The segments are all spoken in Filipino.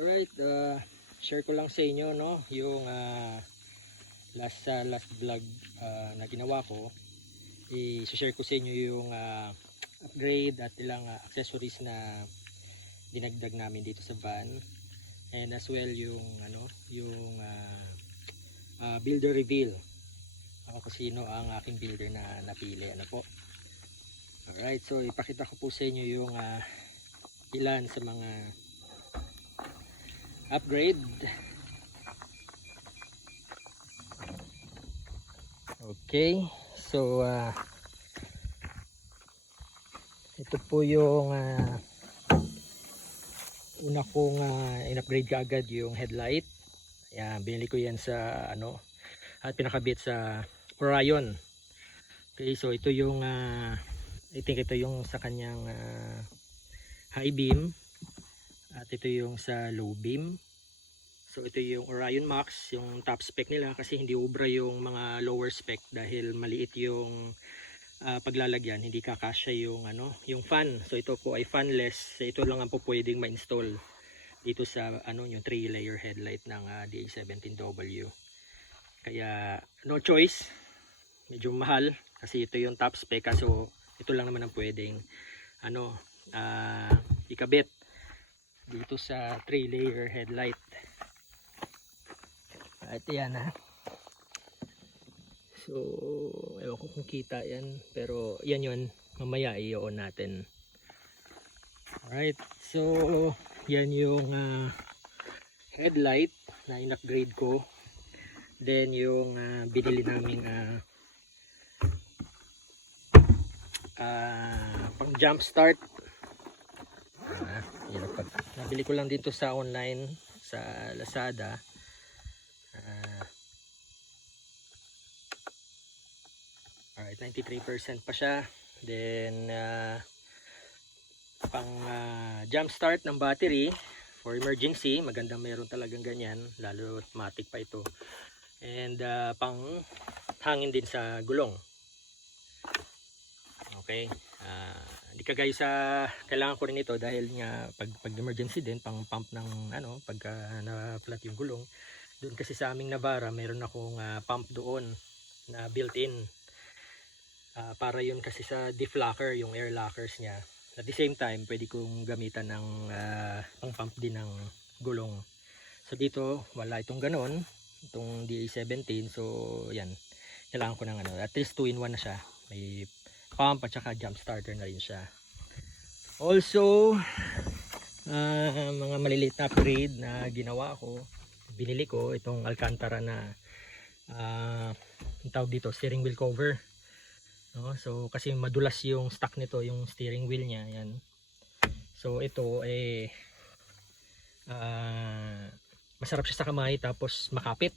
Alright, share ko lang sa inyo no, yung last vlog na ginawa ko. I-share ko sa inyo yung upgrade at ilang accessories na dinagdag namin dito sa van. And as well yung builder reveal. Ako kung sino ang aking builder na napili. Ano po? Alright, so ipakita ko po sa inyo yung ilan sa mga upgrade. Okay, so ito po yung una kong in-upgrade kaagad yung headlight. Ayan, binili ko yan sa at pinakabit sa Orion. Okay, so ito yung I think ito yung sa kanyang high beam at ito yung sa low beam. So ito yung Orion Max, yung top spec nila, kasi hindi ubra yung mga lower spec dahil maliit yung paglalagyan, hindi kakasya yung yung fan. So ito po ay fanless. So ito lang ang po pwedeng ma-install dito sa yung 3-layer headlight ng DA17W. Kaya no choice. Medyo mahal kasi ito yung top spec, so ito lang naman ang pwedeng ikabit dito sa 3-layer headlight. At yan so ewan ko kung kita yan, pero yan yun, mamaya i-on natin. Alright, so yan yung headlight na in-upgrade ko. Then yung binili naming pang jump start. Nabili ko lang dito sa online sa Lazada. Alright, 93% pa siya. Then pang jump start ng battery for emergency, magandang meron talagang ganyan, lalo matic pa ito. And pang hangin din sa gulong. Okay, hindi kagaya sa kailangan ko rin ito dahil nga pag emergency din, pang pump ng pagka na-flat yung gulong. Doon kasi sa aming Navara meron akong pump doon na built-in, para yun kasi sa diff locker, yung air lockers niya. At the same time pwede kong gamitan ng pang pump din ng gulong. So dito wala itong ganon, itong DA17. So yan, kailangan ko ng at least 2-in-1 na siya. May pump at saka jump starter na rin siya. Also mga maliliit na upgrade na ginawa ko, binili ko itong Alcantara na ang tawag dito, steering wheel cover. So kasi madulas yung stock nito, yung steering wheel niya yan. So ito masarap siya sa kamay, tapos makapit.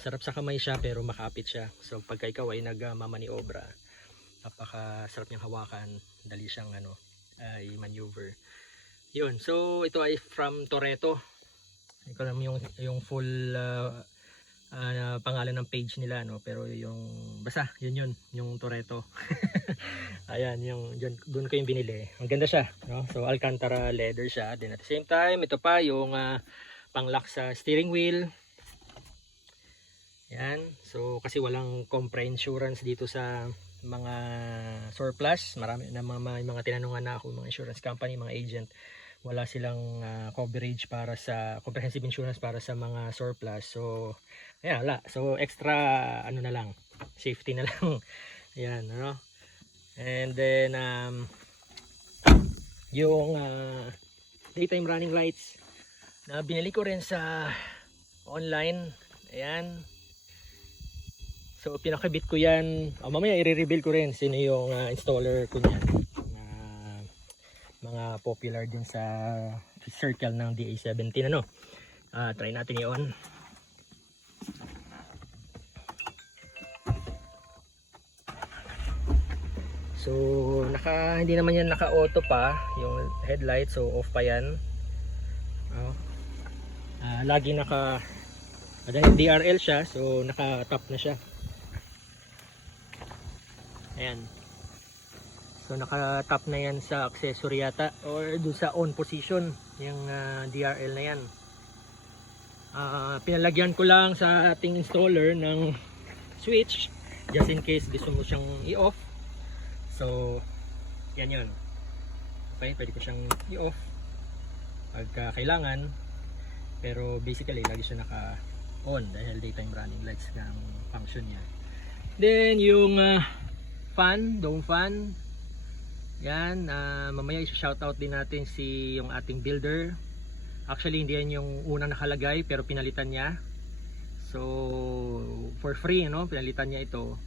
Sarap sa kamay siya pero makapit siya. So pagka ikaw ay nagmamaniobra, napakasarap niyang hawakan, dali siyang i-maneuver. Yun, so ito ay from Toretto. Hindi ko alam yung full pangalan ng page nila, pero yung basta yun yung Toretto. Ayan, doon ko yung binili. Ang ganda siya, so Alcantara leather siya. Then at the same time, ito pa yung pang-lock sa steering wheel. Ayan, so kasi walang compre insurance dito sa mga surplus. Marami na mga tinanungan na ako, mga insurance company, mga agent, wala silang coverage para sa comprehensive insurance para sa mga surplus. So ayan, wala. So extra na lang, safety na lang. Ayan, and then yung daytime running lights na binili ko rin sa online. Ayan, so pinakabit ko yan. Mamaya i-reveal ko rin sino yung installer ko niyan. Mga popular din sa circle ng DA17. Try natin i-on. So hindi naman yan naka-auto pa yung headlight, so off pa yan. Lagi dahil DRL siya, so naka-top na siya. Ayan. So So naka-tap na yan sa accessory yata or doon sa on position yung DRL na yan. Pinalagyan ko lang sa ating installer ng switch just in case gusto mo siyang i-off. So yan yun. Okay, pwede ko siyang i-off pagka kailangan, pero basically lagi siya naka-on dahil daytime running lights na ang function niya. Then yung fan, dome fan, yan, mamaya i-shoutout din natin yung ating builder. Actually hindi yan yung unang nakalagay pero pinalitan niya, so for free, no? Pinalitan niya ito,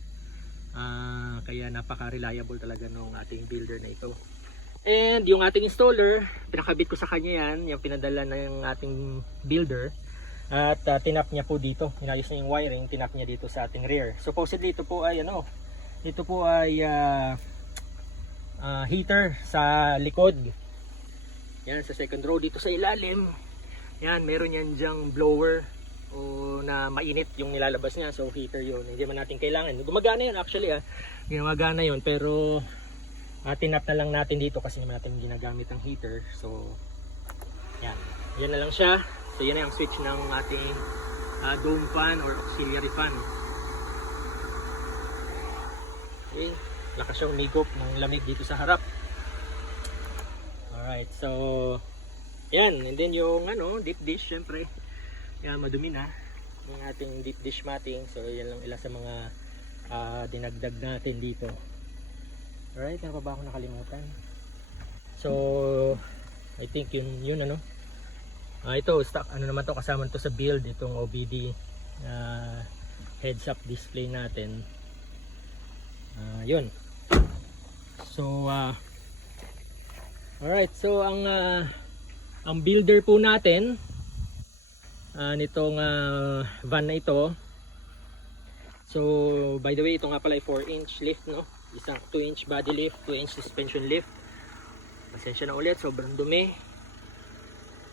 kaya napaka reliable talaga ng ating builder na ito. And yung ating installer, pinakabit ko sa kanya yan, yung pinadala ng ating builder. At tinap niya po dito, inayos niya yung wiring, tinap niya dito sa ating rear. Supposedly ito po ay heater sa likod. Yan, sa second row dito sa ilalim. Yan, meron yan dyang blower o na mainit yung nilalabas niya. So heater yun, hindi man natin kailangan. Gumagana yun actually, gumagana yun, pero tinap na lang natin dito kasi naman natin ginagamit ang heater. So yan na lang siya. So yan na yung switch ng ating dome fan or auxiliary fan. Okay, lakas siyang umigop ng lamig dito sa harap. Alright, so yan, and then yung deep dish, syempre yan, madumi na yung ating deep dish matting. So yan lang ilan sa mga dinagdag natin dito. Alright, ano pa ba ako nakalimutan? So I think yun ito stock, naman to, kasama to sa build, itong OBD heads up display natin. Yun. So alright, so ang builder po natin nitong van na ito. So by the way, ito nga pala ay 4-inch lift, no? Isang 2-inch body lift, 2-inch suspension lift. Pasensya na ulit, sobrang dumi.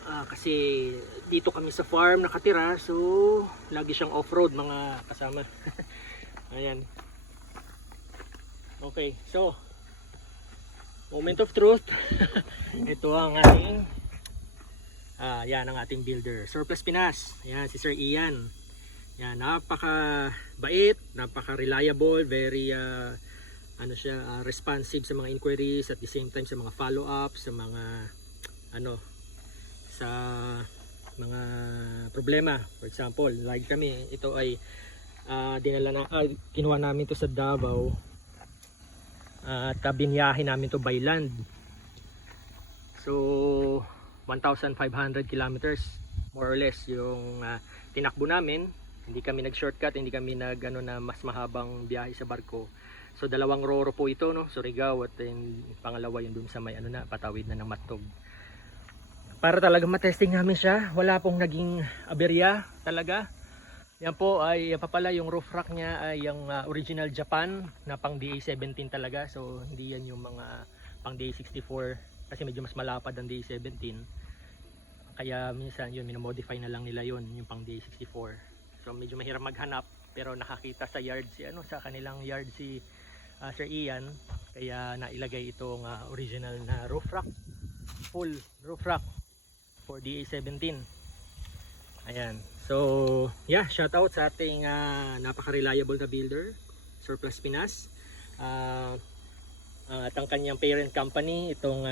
Kasi dito kami sa farm nakatira, so lagi siyang off-road mga kasama. Ayan. Okay, so moment of truth. Ito ang ating yan ang ating builder, Surplus Pinas. Yan, si Sir Ian. Yan, napaka bait, napaka reliable, very responsive sa mga inquiries, at the same time sa mga follow-up, sa mga sa mga problema. For example, like kami, ito ay kinuha namin to sa Davao, at binyahe namin to by land. So 1,500 kilometers more or less yung tinakbo namin. Hindi kami nag-shortcut, hindi kami na mas mahabang biyahe sa barko. So 2 roro po ito, no? Surigao, at pangalawa yung dun sa may patawid na ng Matog. Para talaga matesting namin siya. Wala pong naging aberya talaga. Yan po ay papala yung roof rack niya ay yung original Japan na pang DA17 talaga. So hindi yan yung mga pang DA64 kasi medyo mas malapad ang DA17. Kaya minsan yun, minomodify na lang nila yun, yung pang DA64. So medyo mahirap maghanap, pero nakakita sa yard sa kanilang yard si Sir Ian, kaya nailagay itong original na roof rack, full roof rack for DA17. Ayan. So yeah, shout out sa ating napaka-reliable na builder, Surplus Pinas. At ang kanyang parent company, itong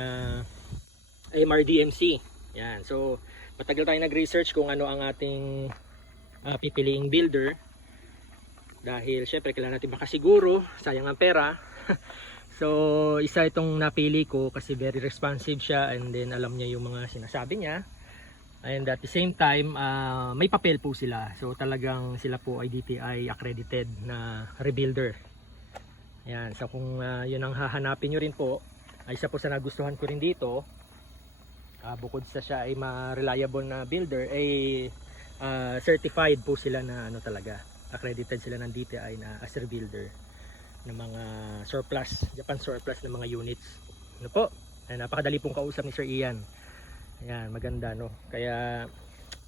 MRDMC. Yan. So matagal tayo nag-research kung ano ang ating pipiliing builder. Dahil syempre kailangan natin makasiguro, sayang ang pera. So isa itong napili ko kasi very responsive siya, and then alam niya yung mga sinasabi niya, and at the same time may papel po sila. So talagang sila po ay DTI accredited na rebuilder. Yan. So kung yun ang hahanapin nyo rin po, ay isa po sa nagustuhan ko rin dito, bukod sa siya ay ma-reliable na builder, ay certified po sila na talaga, accredited sila ng DTI na as rebuilder ng mga surplus, Japan surplus ng mga units. Ano po? Ay, napakadali pong kausap ni Sir Ian. Ayan, maganda, no? Kaya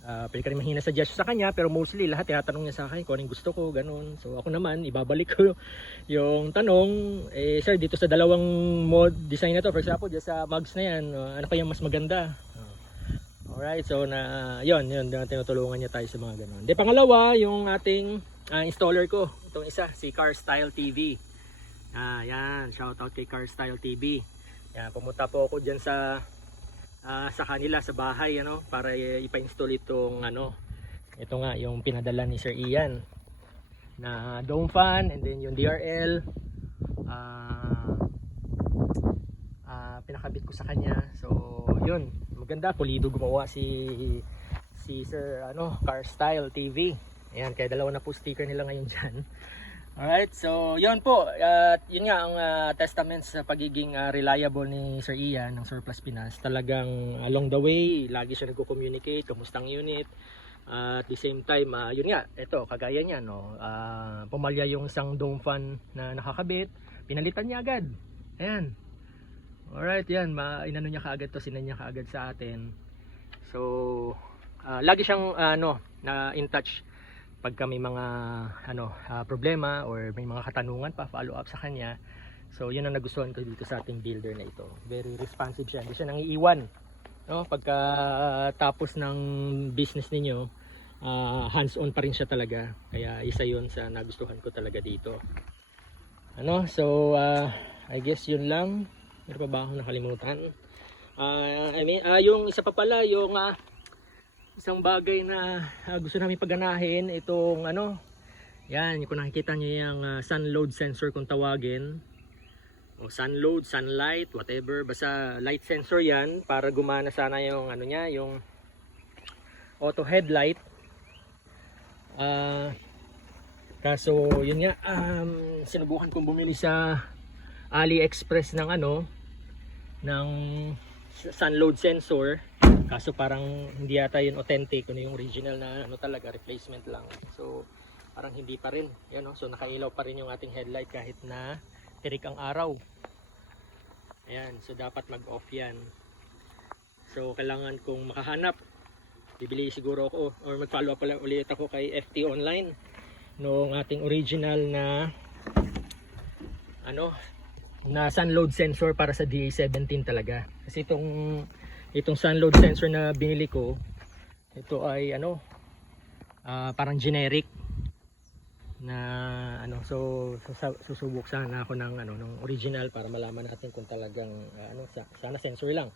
Pwede ka rin mahina suggestion sa kanya, pero mostly lahat tinatanong niya sa akin kung anong gusto ko, ganun. So ako naman, ibabalik ko yung tanong, sir, dito sa dalawang mod design na to, for example, dyan sa mugs na yan, ano pa yung mas maganda? Alright, so yun, tinutulungan niya tayo sa mga ganun. De, pangalawa, yung ating installer ko, itong isa, si Car Style TV. Yan, shoutout kay Car Style TV. Yan, pumunta po ako dyan sa kanila sa bahay, ano, para ipa-install itong ito nga yung pinadala ni Sir Ian na dome fan, and then yung DRL pinakabit ko sa kanya. So yun, maganda, pulido gumawa si Sir Car Style TV. Ayan, kaya dalawa na po sticker nila ngayon dyan. Alright, so yun po, yun nga ang testament sa pagiging reliable ni Sir Ian ng Surplus Pinas. Talagang along the way, lagi siya nagko-communicate, kamustang unit. At the same time, yun nga, ito, kagaya niya, no, pumalya yung isang dome fan na nakakabit, pinalitan niya agad. Ayan. Alright, yan, inano niya kaagad to, sinan niya kaagad sa atin. So, lagi siyang na in touch pagka may mga problema or may mga katanungan pa, follow up sa kanya. So yun ang nagustuhan ko dito sa ating builder na ito. Very responsive siya, hindi siya nangiiwan, no? Pagka tapos ng business ninyo, hands on pa rin siya talaga. Kaya isa yun sa nagustuhan ko talaga dito. So I guess yun lang. Meron pa ba akong nakalimutan? Yung isa pa pala, yung isang bagay na gusto namin pagganahin, itong yan, kung nakikita nyo yung sun load sensor kung tawagin, o sun load, sunlight, whatever, basta light sensor yan, para gumana sana yung yung auto headlight. Kaso yun nga, sinubukan kong bumili sa AliExpress ng ng sun load sensor. Kaso parang hindi yata yun authentic, yung original na talaga, replacement lang. So parang hindi pa rin. Yan, so nakailaw pa rin yung ating headlight kahit na tirik ang araw. Ayan, so dapat mag-off yan. So kailangan kong makahanap, bibili siguro ako or mag-follow up ulit ako kay FT Online nung ating original na na sun load sensor para sa DA17 talaga. Kasi itong sun load sensor na binili ko, ito ay parang generic na so susubok sana ako ng ng original para malaman natin kung talagang sana sensor lang.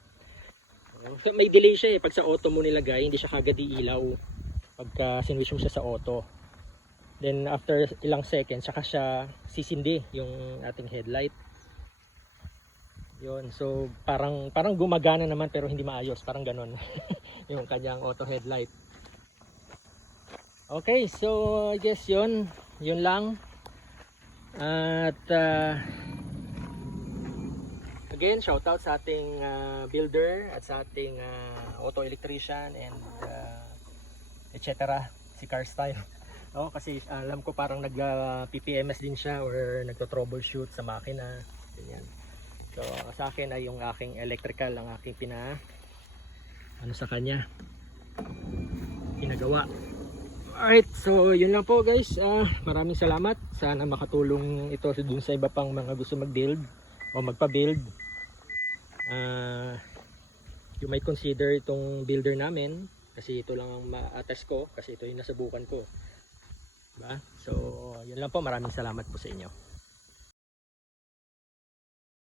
So may delay siya pag sa auto mo nilagay, hindi siya kagad iilaw pagka sinwitch mo siya sa auto. Then after ilang seconds saka siya sisindi yung ating headlight. Yun, so parang gumagana naman pero hindi maayos, parang ganon yung kanyang auto headlight. Okay, so I guess yun lang. At again, shout out sa ating builder at sa ating auto electrician and etc. si Car Style. Kasi alam ko parang nag-PPMS din siya or nagto-troubleshoot sa makina, ganyan. So sa akin ay yung aking electrical ang aking sa kanya pinagawa. Alright, so yun lang po guys. Maraming salamat. Sana makatulong ito dun sa iba pang mga gusto mag-build o magpa-build. You might consider itong builder namin kasi ito lang ang ma-attest ko, kasi ito yung nasubukan ko. Diba? So yun lang po, maraming salamat po sa inyo.